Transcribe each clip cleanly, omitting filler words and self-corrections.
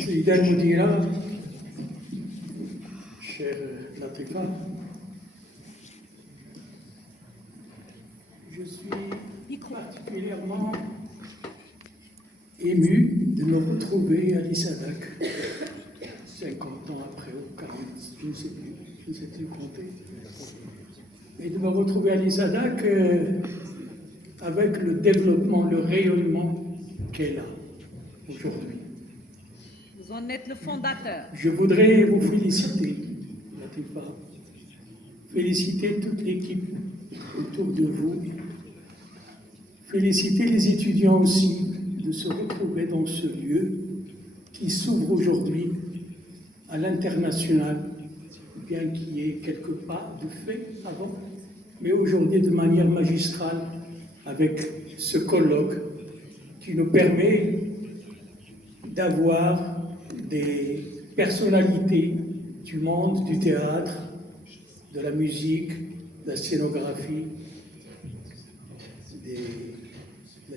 سيدة المديرة chère Latifa, je suis particulièrement ému de me retrouver à l'ISADAC 50 ans après, ou 40, je ne sais plus compter, et de me retrouver à l'ISADAC avec le développement, le rayonnement qu'elle a aujourd'hui. Vous en êtes le fondateur. Je voudrais vous féliciter, Latifa, féliciter toute l'équipe autour de vous, féliciter les étudiants aussi de se retrouver dans ce lieu qui s'ouvre aujourd'hui à l'international, bien qu'il y ait quelques pas de fait avant, mais aujourd'hui de manière magistrale avec ce colloque qui nous permet d'avoir des personnalités du monde du théâtre, de la musique, de la scénographie,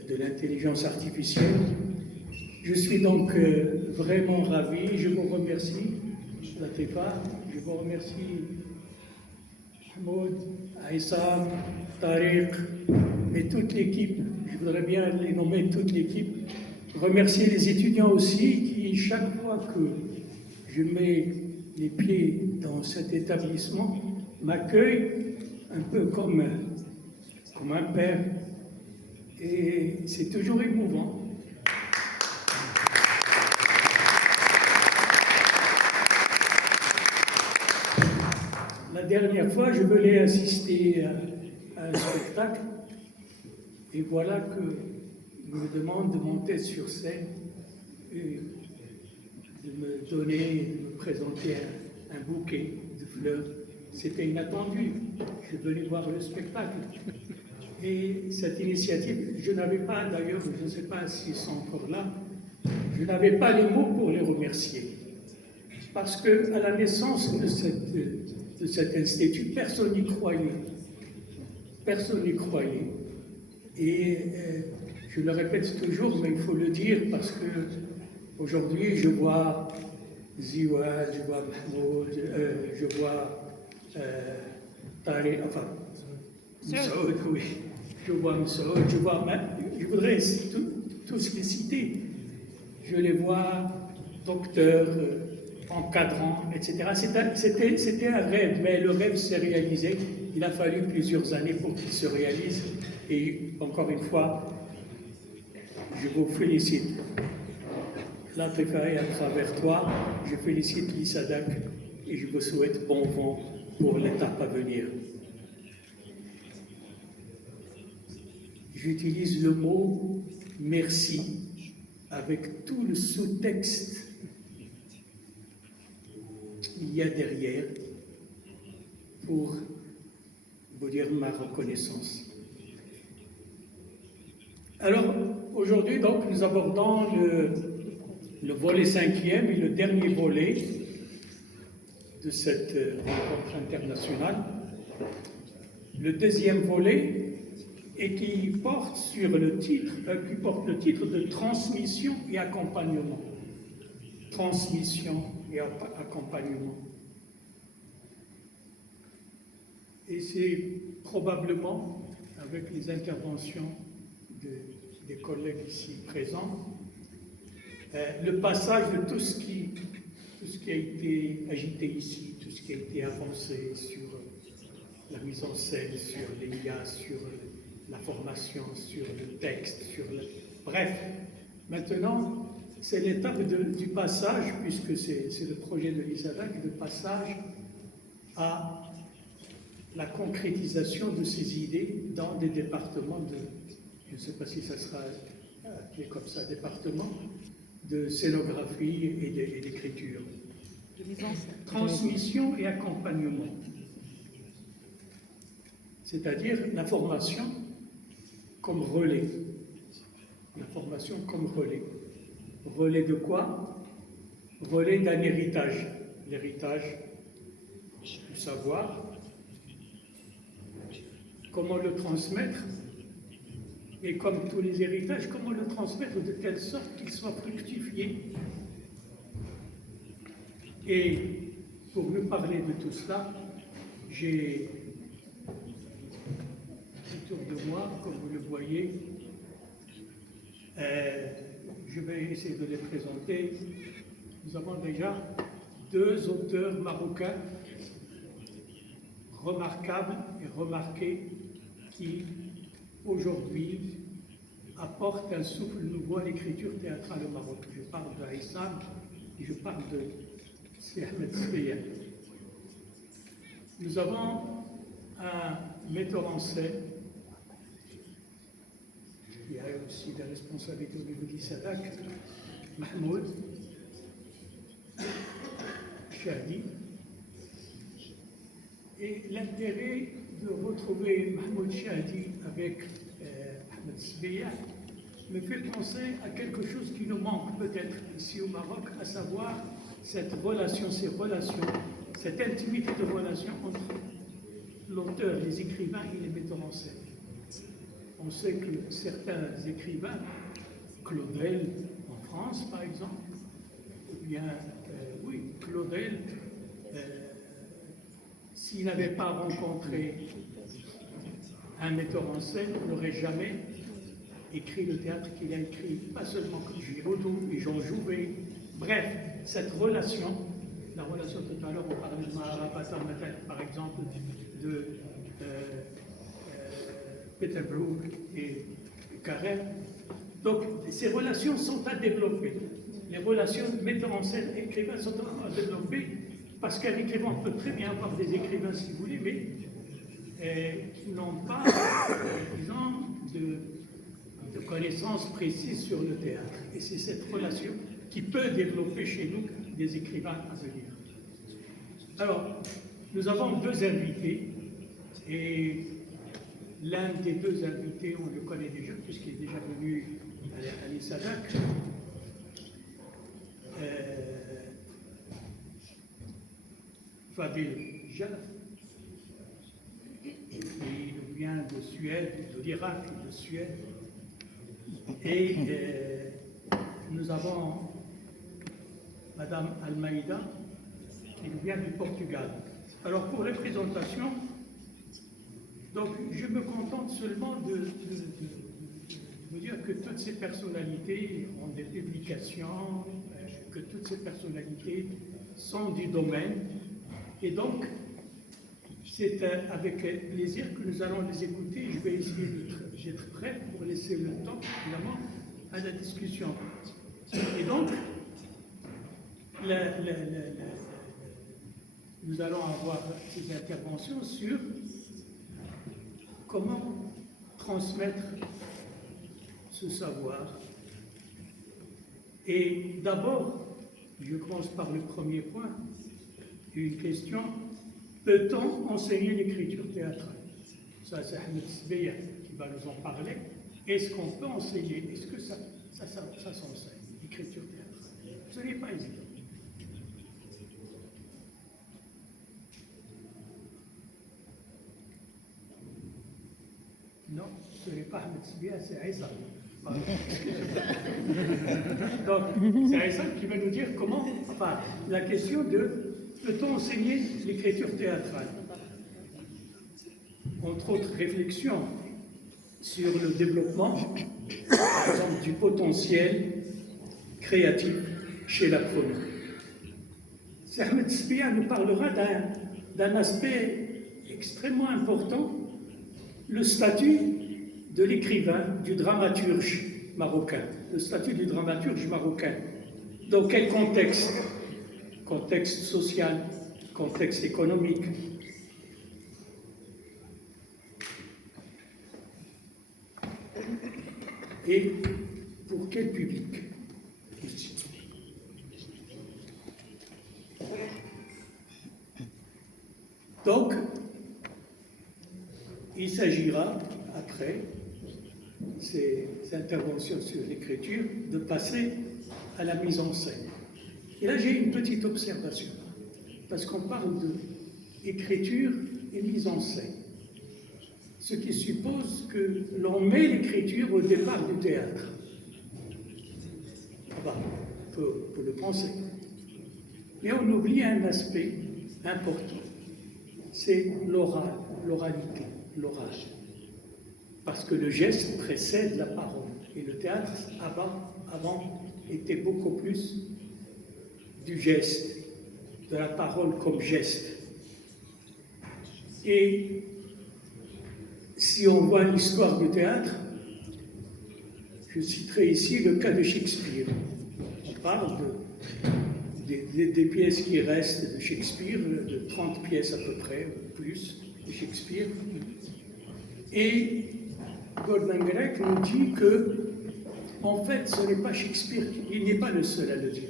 de l'intelligence artificielle. Je suis donc vraiment ravi. Je vous remercie, Latifa, je vous remercie Mahmoud, Aïssa, Tariq, et toute l'équipe. Je voudrais bien les nommer, toute l'équipe. Remercier les étudiants aussi qui, chaque fois que je mets les pieds dans cet établissement, m'accueillent un peu comme un père. Et c'est toujours émouvant. La dernière fois, je venais assister à un spectacle, et voilà que il me demande de monter sur scène et de me donner, de me présenter un bouquet de fleurs. C'était inattendu. Je venais voir le spectacle. Et cette initiative, je n'avais pas, d'ailleurs, je ne sais pas s'ils sont encore là, je n'avais pas les mots pour les remercier. Parce qu'à la naissance de cet institut, personne n'y croyait. Personne n'y croyait. Et je le répète toujours, mais il faut le dire parce que aujourd'hui je vois Ziwa, je vois Mahmoud, je vois Tariq, enfin, Moussaoud, oui, je vois Moussaoud, je voudrais tous les citer. Je les vois docteurs, encadrants, etc. C'était un rêve, mais le rêve s'est réalisé. Il a fallu plusieurs années pour qu'il se réalise. Et encore une fois, je vous félicite. Latifa, et à travers toi, je félicite l'ISADAC et je vous souhaite bon vent pour l'étape à venir. J'utilise le mot merci avec tout le sous-texte qu'il y a derrière pour vous dire ma reconnaissance. Alors, aujourd'hui, donc, nous abordons le volet 5e et le dernier volet de cette rencontre internationale. Le deuxième volet, et qui porte sur le titre, de transmission et accompagnement. Transmission et accompagnement. Et c'est probablement, avec les interventions des collègues ici présents, le passage de tout ce qui a été agité ici, tout ce qui a été avancé sur la mise en scène, sur les liens, sur la formation, sur le texte, bref. Maintenant, c'est l'étape du passage, puisque c'est le projet de l'ISADAC, le passage à la concrétisation de ces idées dans des départements je ne sais pas si ça sera appelé comme ça, département de scénographie et d'écriture. Transmission et accompagnement. C'est-à-dire la formation comme relais. La formation comme relais. Relais de quoi? Relais d'un héritage. L'héritage du savoir. Comment le transmettre? Et comme tous les héritages, comment le transmettre de telle sorte qu'il soit fructifié Et pour nous parler de tout cela, j'ai autour de moi, comme vous le voyez, je vais essayer de les présenter. Nous avons déjà deux auteurs marocains remarquables et remarqués qui, aujourd'hui, apportent un souffle nouveau à l'écriture théâtrale au Maroc. Je parle d'Aïssam et je parle de Ahmed Sbeya. Nous avons un metteur en scène qui a aussi des responsabilités au niveau du SADAC, Mahmoud Chahdi. Et l'intérêt de retrouver Mahmoud Chahdi avec Ahmed Sbeya me fait penser à quelque chose qui nous manque peut-être ici au Maroc, à savoir cette relation, ces relations, cette intimité de relation entre l'auteur, les écrivains et les metteurs en scène. On sait que certains écrivains, Claudel en France par exemple, ou bien, Claudel, s'il n'avait pas rencontré un metteur en scène, n'aurait jamais écrit le théâtre qu'il a écrit, pas seulement Giraudoux et Jean Jouvet. Bref, cette relation, la relation tout à l'heure, on parlait de Mahara Patar, par exemple, de Peter Brook et Carrère. Donc, ces relations sont à développer. Les relations metteur en scène et écrivain sont à développer parce qu'un écrivain peut très bien avoir des écrivains, si vous voulez, mais qui n'ont pas, disons, de connaissances précises sur le théâtre. Et c'est cette relation qui peut développer chez nous des écrivains à venir. Alors, nous avons deux invités, et l'un des deux invités, on le connaît déjà, puisqu'il est déjà venu à l'ISADAC. Fadil Jaf, il nous vient de Suède, de l'Irak, de Suède. Et nous avons Madame Almeida, qui nous vient du Portugal. Alors pour les présentations, donc je me contente seulement de vous dire que toutes ces personnalités ont des publications, que toutes ces personnalités sont du domaine. Et donc, c'est avec plaisir que nous allons les écouter. Je vais essayer d'être prêt pour laisser le temps, évidemment, à la discussion. Et donc, nous allons avoir ces interventions sur comment transmettre ce savoir. Et d'abord, je commence par le premier point, une question: peut-on enseigner l'écriture théâtrale? Ça, c'est Ahmed Sbeya qui va nous en parler. Est-ce qu'on peut enseigner? Est-ce que ça s'enseigne, l'écriture théâtrale? Ce n'est pas évident. Non, ce n'est pas Ahmed Sbeya, c'est Aïssam. Donc, c'est Aïssam qui va nous dire comment, enfin, la question de peut-on enseigner l'écriture théâtrale? Entre autres réflexions sur le développement, par exemple, du potentiel créatif chez l'apprenant. Ahmed Sbeya nous parlera d'un aspect extrêmement important, le statut de l'écrivain, du dramaturge marocain. Le statut du dramaturge marocain. Dans quel contexte? Contexte social, contexte économique. Et pour quel public? Donc, il s'agira, après ces interventions sur l'écriture, de passer à la mise en scène. Et là, j'ai une petite observation, parce qu'on parle d'écriture et mise en scène, ce qui suppose que l'on met l'écriture au départ du théâtre. Ah bah, faut le penser. Mais on oublie un aspect important, c'est l'oral, l'oralité, l'oral. Parce que le geste précède la parole. Et le théâtre, avant était beaucoup plus du geste, de la parole comme geste. Et si on voit l'histoire du théâtre, je citerai ici le cas de Shakespeare. On parle des pièces qui restent de Shakespeare, de 30 pièces à peu près, ou plus, de Shakespeare. Et Gordon Grec nous dit que, en fait, ce n'est pas Shakespeare, il n'est pas le seul à le dire.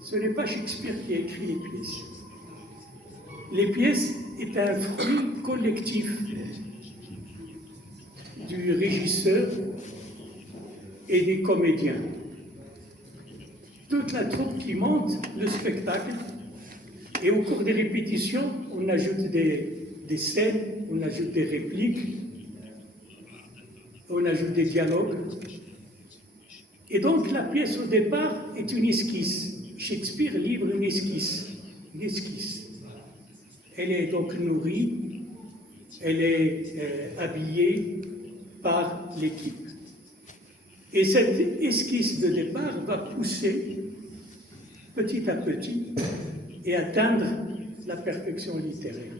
Ce n'est pas Shakespeare qui a écrit les pièces. Les pièces est un fruit collectif du régisseur et des comédiens. Toute la troupe qui monte le spectacle, et au cours des répétitions, on ajoute des scènes, on ajoute des répliques, on ajoute des dialogues. Et donc la pièce au départ est une esquisse. Shakespeare livre une esquisse. Une esquisse. Elle est donc nourrie, elle est habillée par l'équipe. Et cette esquisse de départ va pousser petit à petit et atteindre la perfection littéraire.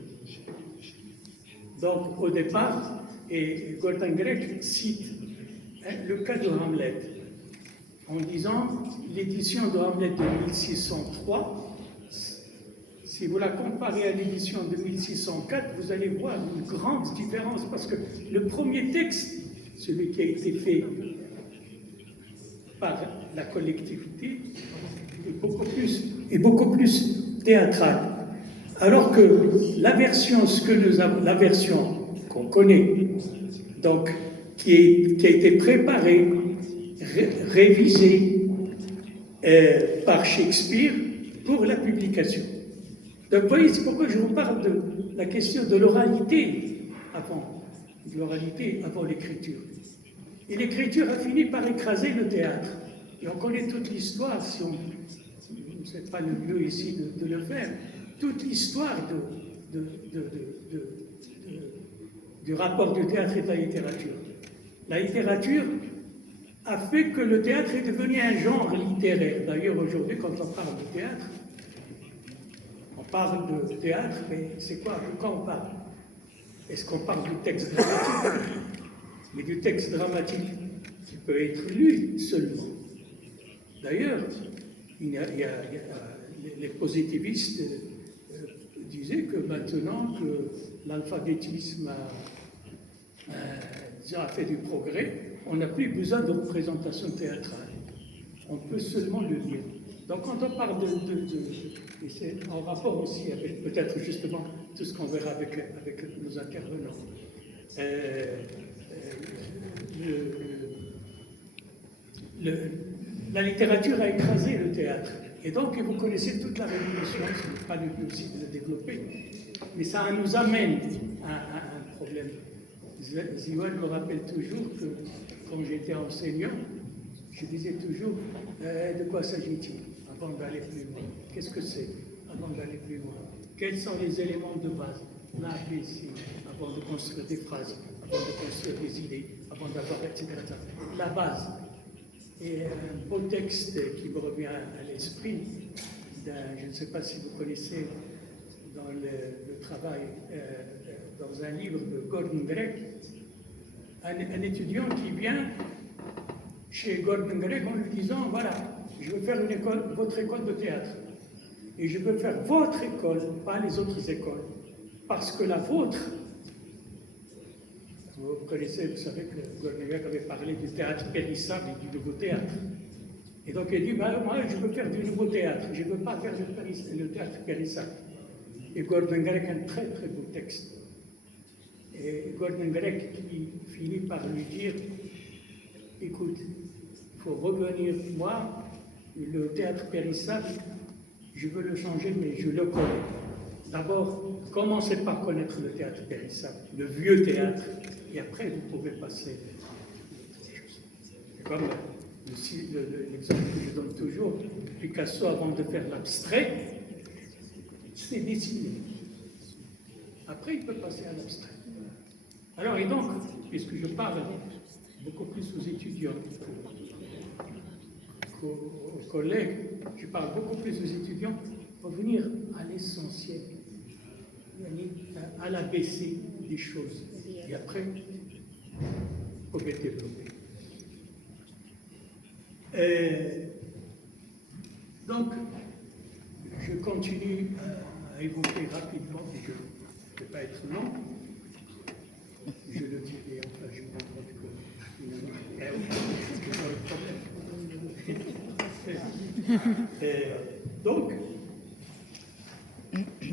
Donc au départ, et Gordon Grec cite le cas de Hamlet, en disant l'édition de Hamlet de 1603, si vous la comparez à l'édition de 1604, vous allez voir une grande différence, parce que le premier texte, celui qui a été fait par la collectivité, est beaucoup plus théâtral. Alors que la version qu'on connaît, donc qui a été préparée, révisée par Shakespeare pour la publication. Donc vous voyez, c'est pourquoi je vous parle de la question de l'oralité avant l'écriture. Et l'écriture a fini par écraser le théâtre. Et on connaît toute l'histoire, si on ne sait pas le lieu ici de le faire, toute l'histoire du rapport du théâtre et de la littérature. La littérature a fait que le théâtre est devenu un genre littéraire. D'ailleurs, aujourd'hui, quand on parle de théâtre, on parle de théâtre, mais c'est quoi? De quoi on parle? Est-ce qu'on parle du texte dramatique? Mais du texte dramatique qui peut être lu seulement. D'ailleurs, les positivistes disaient que maintenant que l'alphabétisme a fait du progrès, on n'a plus besoin de représentation théâtrale. On peut seulement le lire. Donc quand on parle et c'est en rapport aussi avec peut-être justement tout ce qu'on verra avec nos intervenants, la littérature a écrasé le théâtre. Et donc, vous connaissez toute la révolution, ce n'est pas le but aussi de le développer, mais ça nous amène à un problème. Ziwan me rappelle toujours que quand j'étais enseignant, je disais toujours de quoi s'agit-il avant d'aller plus loin? Qu'est-ce que c'est avant d'aller plus loin? Quels sont les éléments de base? L'ABC, avant de construire des phrases, avant de construire des idées, avant d'avoir, etc. La base. Et un beau texte qui me revient à l'esprit, je ne sais pas si vous connaissez dans le travail, dans un livre de Gordon Grec, un étudiant qui vient chez Gordon Grec en lui disant, voilà, je veux faire votre école de théâtre, et je veux faire votre école, pas les autres écoles, parce que la vôtre, vous connaissez, vous savez que Gordon Grec avait parlé du théâtre périssable et du nouveau théâtre. Et donc il dit, bah, moi je veux faire du nouveau théâtre, je ne veux pas faire le théâtre périssable. Et Gordon Grec a un très très beau texte. Et Gordon Grec qui finit par lui dire, écoute, il faut revenir, moi, le théâtre périssable, je veux le changer, mais je le connais. D'abord, commencez par connaître le théâtre périssable, le vieux théâtre, et après vous pouvez passer. C'est comme l'exemple que je donne toujours, Picasso, avant de faire l'abstrait, c'est dessiné. Après, il peut passer à l'abstrait. Alors, et donc, puisque je parle beaucoup plus aux étudiants qu'aux collègues, je parle beaucoup plus aux étudiants, pour venir à l'essentiel, à l'ABC des choses. Et après, vous pouvez développer. Donc, je continue à évoquer rapidement, et je ne vais pas être long. Je le dirai, enfin, je me rends compte que finalement, c'est pas le problème. Donc,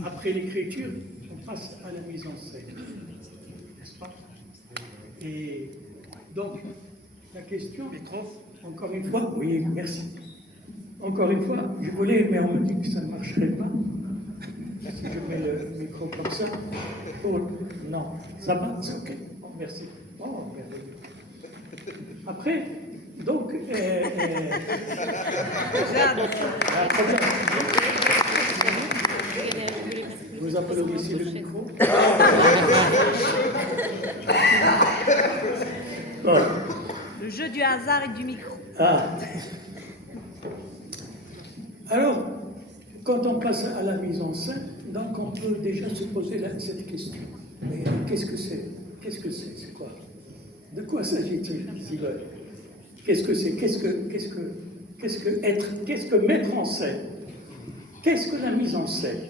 après l'écriture, on passe à la mise en scène, n'est-ce pas? Et donc, la question, encore une fois, oui, merci. Encore une fois, je voulais, mais on me dit que ça ne marcherait pas. Si je mets le micro comme ça, non, ça va, c'est ok. Bon, merci. Oh, merveilleux. Après, donc, vous applaudissez le micro. Bon. Le jeu du hasard et du micro. Ah. Alors, quand on passe à la mise en scène, donc on peut déjà se poser cette question. Mais qu'est-ce que c'est? Qu'est-ce que c'est? C'est quoi? De quoi s'agit-il? Qu'est-ce que c'est? Qu'est-ce que mettre en scène? Qu'est-ce que la mise en scène?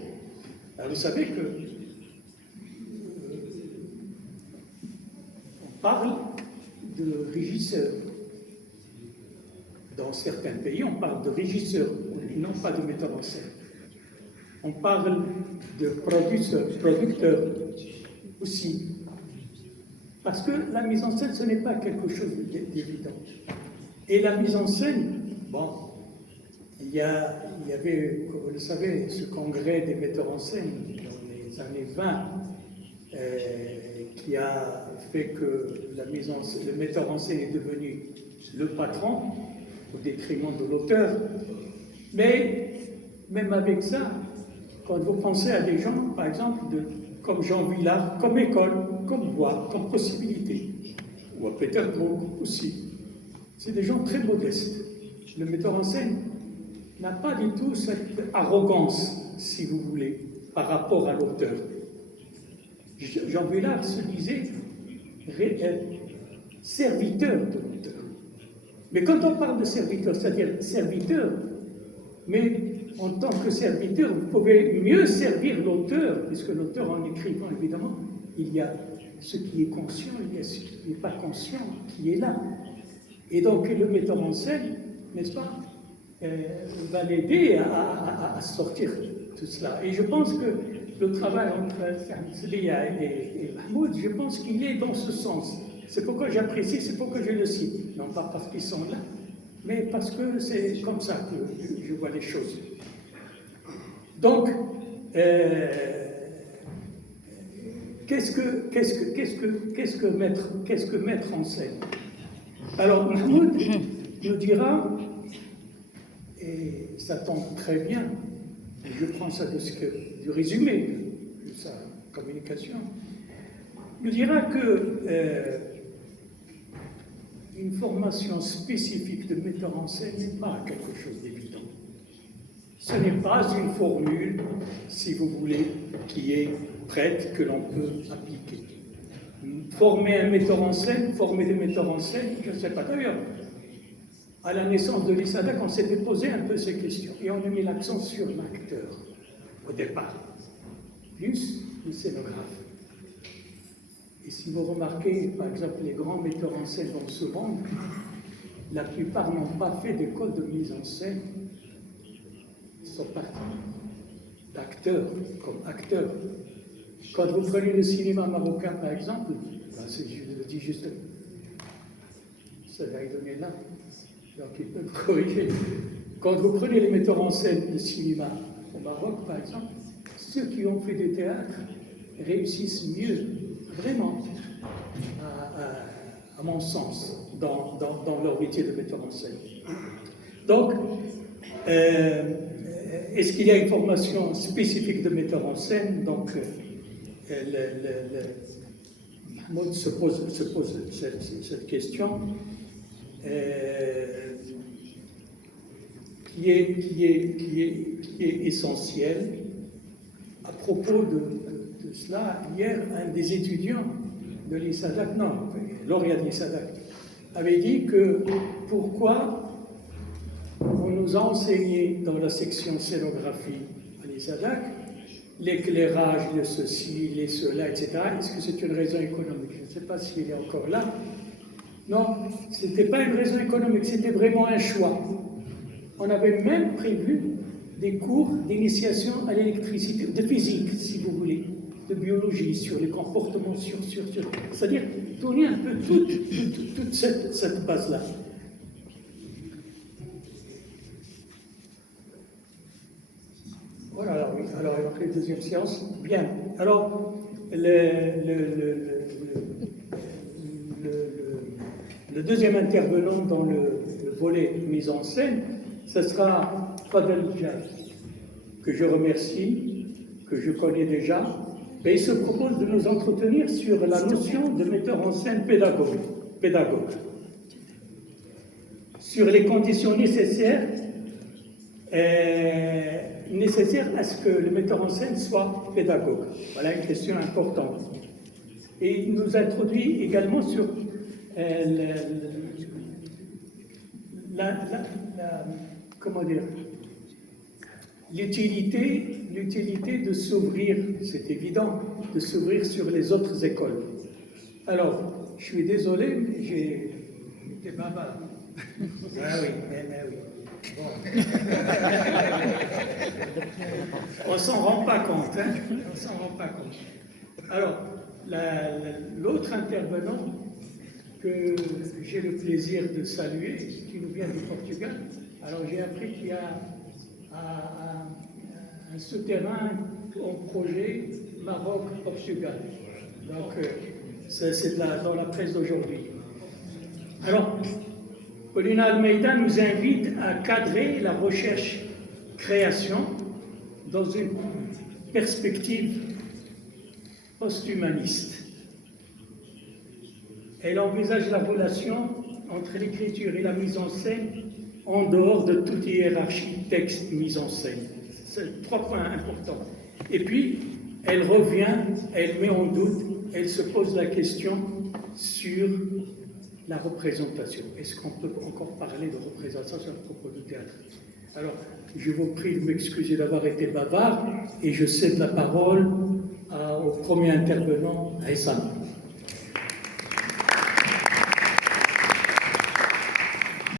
Alors, vous savez que on parle de régisseur. Dans certains pays, on parle de régisseur, et non pas de metteur en scène. On parle de producteur aussi. Parce que la mise en scène, ce n'est pas quelque chose d'évident. Et la mise en scène, bon, il y avait, comme vous le savez, ce congrès des metteurs en scène dans les années 20, qui a fait que le metteur en scène est devenu le patron, au détriment de l'auteur. Mais même avec ça, quand vous pensez à des gens, par exemple, comme Jean Vilar, comme école, comme voie, comme possibilité, ou à Peter Brook aussi, c'est des gens très modestes. Le metteur en scène n'a pas du tout cette arrogance, si vous voulez, par rapport à l'auteur. Jean Vilar se disait serviteur de l'auteur. Mais quand on parle de serviteur, c'est-à-dire serviteur, mais en tant que serviteur, vous pouvez mieux servir l'auteur, puisque l'auteur, en écrivant, évidemment, il y a ce qui est conscient, il y a ce qui n'est pas conscient, qui est là. Et donc, le metteur en scène, n'est-ce pas, va l'aider à sortir tout cela. Et je pense que le travail entre Slia et Mahmoud, je pense qu'il est dans ce sens. C'est pourquoi j'apprécie, c'est pourquoi je le cite. Non pas parce qu'ils sont là, mais parce que c'est comme ça que je vois les choses. Donc, qu'est-ce que mettre en scène? Alors, Mahmoud nous dira, et ça tombe très bien, je prends ça du résumé de sa communication, nous dira que une formation spécifique de metteur en scène n'est pas quelque chose d'évident. Ce n'est pas une formule, si vous voulez, qui est prête, que l'on peut appliquer. Former un metteur en scène, former des metteurs en scène, je ne sais pas d'ailleurs. À la naissance de l'ISADAC, on s'était posé un peu ces questions et on a mis l'accent sur l'acteur au départ, plus le scénographe. Et si vous remarquez, par exemple, les grands metteurs en scène dans ce monde, la plupart n'ont pas fait d'école de mise en scène. Ils sont partis d'acteurs, comme acteurs. Quand vous prenez le cinéma marocain, par exemple, ben je le dis juste, ça va y donner là, donc ils peuvent corriger. Quand vous prenez les metteurs en scène de cinéma au Maroc, par exemple, ceux qui ont fait du théâtre réussissent mieux, vraiment, à mon sens, dans leur métier de metteur en scène. Donc, est-ce qu'il y a une formation spécifique de metteur en scène? Donc, Mahmoud se pose cette question qui est essentielle. À propos de cela, hier, un des étudiants de l'ISADAC, non, lauréat de l'ISADAC, avait dit que pourquoi on nous a enseigné dans la section scénographie à l'ISADAC l'éclairage, le ceci, les cela, etc. Est-ce que c'est une raison économique? Je ne sais pas s'il est encore là. Non, ce n'était pas une raison économique, c'était vraiment un choix. On avait même prévu des cours d'initiation à l'électricité, de physique, si vous voulez, de biologie, sur les comportements, c'est-à-dire tourner un peu toute cette base-là. Voilà, oui. Alors, après la deuxième séance, bien. Alors, le deuxième intervenant dans le volet mise en scène, ce sera Fadel Djaz, que je remercie, que je connais déjà, et il se propose de nous entretenir sur la notion de metteur en scène pédagogue, sur les conditions nécessaires à ce que le metteur en scène soit pédagogue. Voilà une question importante. Et il nous introduit également sur comment dire, l'utilité de s'ouvrir, c'est évident, de s'ouvrir sur les autres écoles. Alors, je suis désolé, mais j'ai été bavard. Ah oui, mais oui. Bon. On s'en rend pas compte, hein? On s'en rend pas compte. Alors, l'autre intervenant que j'ai le plaisir de saluer, qui nous vient du Portugal, alors j'ai appris qu'il y a un souterrain en projet Maroc-Portugal. Donc, c'est dans la presse d'aujourd'hui. Alors, Paulina Almeida nous invite à cadrer la recherche-création dans une perspective post-humaniste. Elle envisage la relation entre l'écriture et la mise en scène en dehors de toute hiérarchie texte-mise en scène. C'est 3 points importants. Et puis, elle revient, elle met en doute, elle se pose la question sur la représentation. Est-ce qu'on peut encore parler de représentation à propos du théâtre? Alors, je vous prie de m'excuser d'avoir été bavard et je cède la parole au premier intervenant, Aïssam.